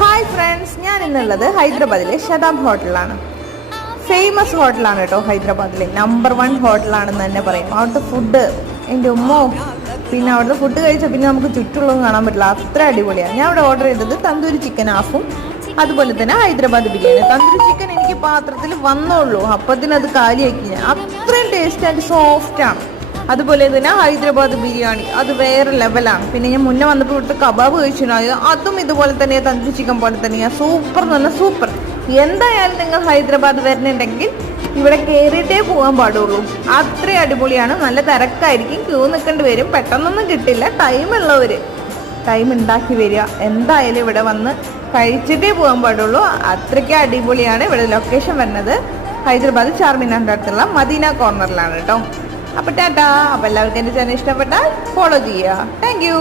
Hi friends, ഞാൻ ഇന്നുള്ളത് ഹൈദരാബാദിലെ ശതാബ് ഹോട്ടലാണ്. ഫേമസ് ഹോട്ടലാണ് കേട്ടോ. ഹൈദരാബാദിലെ നമ്പർ 1 ഹോട്ടലാണെന്ന് തന്നെ പറയും. അവിടുത്തെ ഫുഡ് എൻ്റെ ഉമ്മോ, പിന്നെ അവിടുത്തെ ഫുഡ് കഴിച്ചാൽ പിന്നെ നമുക്ക് ചുറ്റുള്ളതും കാണാൻ പറ്റില്ല, അത്ര അടിപൊളിയാണ്. ഞാൻ അവിടെ ഓർഡർ ചെയ്തത് തന്തൂരി ചിക്കൻ ഹാഫും അതുപോലെ തന്നെ ഹൈദരാബാദ് ബിരിയാണി. തന്തൂരി ചിക്കൻ എനിക്ക് പാത്രത്തിൽ വന്നോളൂ, അപ്പത്തിനത് കാലിയാക്കി ഞാൻ. അത്രയും ടേസ്റ്റ് ആൻഡ് സോഫ്റ്റാണ്. അതുപോലെ തന്നെ ഹൈദരാബാദ് ബിരിയാണി അത് വേറെ ലെവലാണ്. പിന്നെ ഞാൻ മുന്നേ വന്നപ്പോൾ ഇവിടുത്തെ കബാബ് കഴിച്ചിട്ടുണ്ടായത്, അതും ഇതുപോലെ തന്നെയാണ്, തന്തൂരി ചിക്കൻ പോലെ തന്നെയാണ്. സൂപ്പർ എന്ന് പറഞ്ഞാൽ സൂപ്പർ. എന്തായാലും നിങ്ങൾ ഹൈദരാബാദ് വരുന്നുണ്ടെങ്കിൽ ഇവിടെ കയറിയിട്ടേ പോകാൻ പാടുള്ളൂ. അത്രയും അടിപൊളിയാണ്. നല്ല തിരക്കായിരിക്കും, ക്യൂ നിൽക്കേണ്ടി വരും, പെട്ടെന്നൊന്നും കിട്ടില്ല. ടൈം ഉണ്ടാക്കി വരിക. എന്തായാലും ഇവിടെ വന്ന് കഴിച്ചിട്ടേ പോകാൻ പാടുള്ളൂ. അത്രയ്ക്ക് അടിപൊളിയാണ്. ഇവിടെ ലൊക്കേഷൻ വരുന്നത് ഹൈദരാബാദ് ചാർമിനാറിൻ്റെ അടുത്തുള്ള മദീന കോർണറിലാണ് കേട്ടോ. അപ്പോൾ ടാറ്റാ. അപ്പോൾ എല്ലാവർക്കും എൻ്റെ ചാനൽ ഇഷ്ടപ്പെട്ടാൽ ഫോളോ ചെയ്യുക. Thank you.